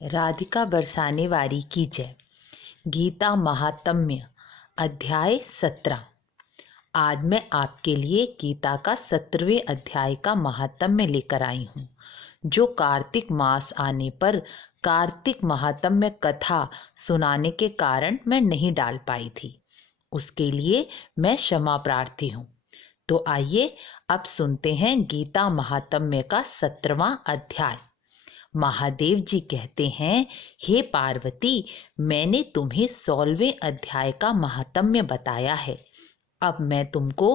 राधिका बरसाने वारी की जय। गीता महात्म्य अध्याय 17। आज मैं आपके लिए गीता का 17वें अध्याय का महात्म्य लेकर आई हूँ, जो कार्तिक मास आने पर कार्तिक महात्म्य कथा सुनाने के कारण मैं नहीं डाल पाई थी। उसके लिए मैं क्षमा प्रार्थी हूँ। तो आइए अब सुनते हैं गीता महात्म्य का 17वां अध्याय। महादेव जी कहते हैं, हे पार्वती, मैंने तुम्हें 16वें अध्याय का महात्म्य बताया है। अब मैं तुमको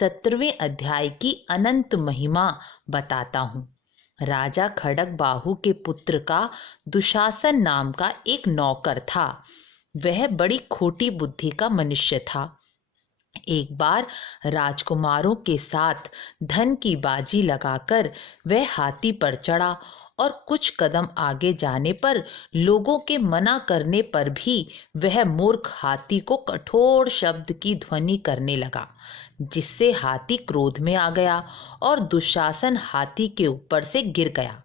17वें अध्याय की अनंत महिमा बताता हूँ। राजा खड़गबाहु के पुत्र का दुशासन नाम का एक नौकर था। वह बड़ी खोटी बुद्धि का मनुष्य था। एक बार राजकुमारों के साथ धन की बाजी लगाकर वह हाथी पर चढ़ा और कुछ कदम आगे जाने पर लोगों के मना करने पर भी वह मूर्ख हाथी को कठोर शब्द की ध्वनि करने लगा, जिससे हाथी क्रोध में आ गया और दुशासन हाथी के ऊपर से गिर गया।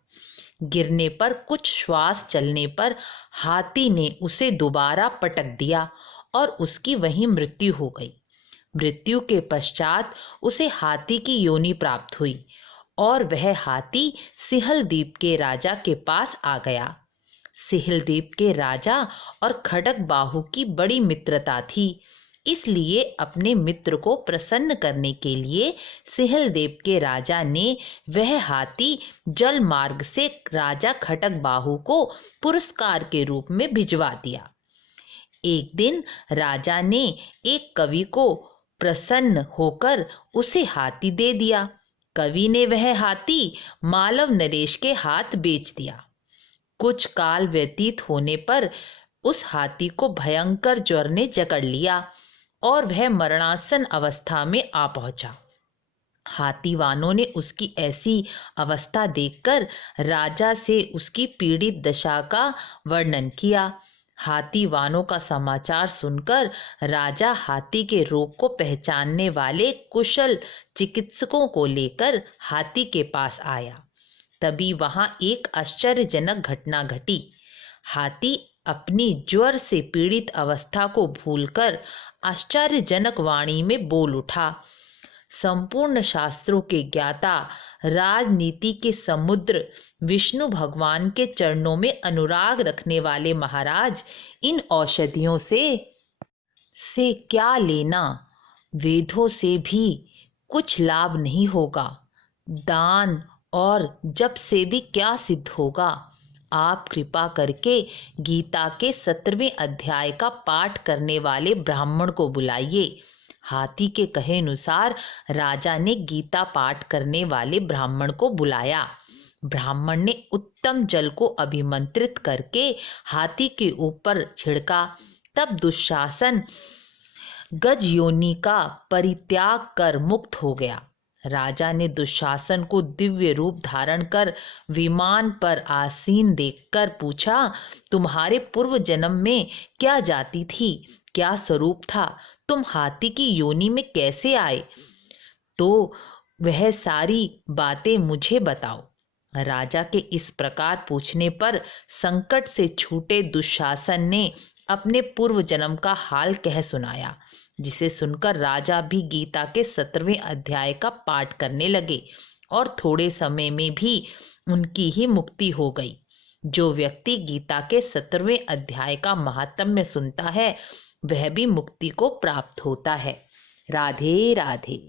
गिरने पर कुछ श्वास चलने पर हाथी ने उसे दोबारा पटक दिया और उसकी वहीं मृत्यु हो गई। मृत्यु के पश्चात उसे हाथी की योनि प्राप्त हुई और वह हाथी सिहलदीप के राजा के पास आ गया। सिहलदीप के राजा और खड़गबाहु की बड़ी मित्रता थी, इसलिए अपने मित्र को प्रसन्न करने के लिए सिहलदेव के राजा ने वह हाथी जल मार्ग से राजा खड़गबाहु को पुरस्कार के रूप में भिजवा दिया। एक दिन राजा ने एक कवि को प्रसन्न होकर उसे हाथी दे दिया। कवि ने वह हाथी मालव नरेश के हाथ बेच दिया। कुछ काल व्यतीत होने पर उस हाथी को भयंकर ज्वर ने जकड़ लिया और वह मरणासन अवस्था में आ पहुंचा। हाथीवानों ने उसकी ऐसी अवस्था देखकर राजा से उसकी पीड़ित दशा का वर्णन किया। हाथीवानों का समाचार सुनकर राजा हाथी के रोग को पहचानने वाले कुशल चिकित्सकों को लेकर हाथी के पास आया। तभी वहां एक आश्चर्यजनक घटना घटी। हाथी अपनी ज्वर से पीड़ित अवस्था को भूलकर आश्चर्यजनक वाणी में बोल उठा। संपूर्ण शास्त्रों के ज्ञाता, राजनीति के समुद्र, विष्णु भगवान के चरणों में अनुराग रखने वाले महाराज, इन औषधियों से क्या लेना? वेदों से भी कुछ लाभ नहीं होगा। दान और जप से भी क्या सिद्ध होगा? आप कृपा करके गीता के 17वें अध्याय का पाठ करने वाले ब्राह्मण को बुलाइए। हाथी के कहे अनुसार राजा ने गीता पाठ करने वाले ब्राह्मण को बुलाया। ब्राह्मण ने उत्तम जल को अभिमंत्रित करके हाथी के ऊपर छिड़का। तब दुशासन गज योनि का परित्याग कर मुक्त हो गया। राजा ने दुशासन को दिव्य रूप धारण कर विमान पर आसीन देखकर पूछा, तुम्हारे पूर्व जन्म में क्या जाति थी, क्या स्वरूप था, तुम हाथी की योनि में कैसे आए? तो वह सारी बातें मुझे बताओ। राजा के इस प्रकार पूछने पर संकट से छूटे दुशासन ने अपने पूर्व जन्म का हाल कह सुनाया, जिसे सुनकर राजा भी गीता के 17वें अध्याय का पाठ करने लगे और थोड़े समय में भी उनकी ही मुक्ति हो गई। जो व्यक्ति गीता के 17वें अध्याय का महात्म्य सुनता है, वह भी मुक्ति को प्राप्त होता है। राधे राधे।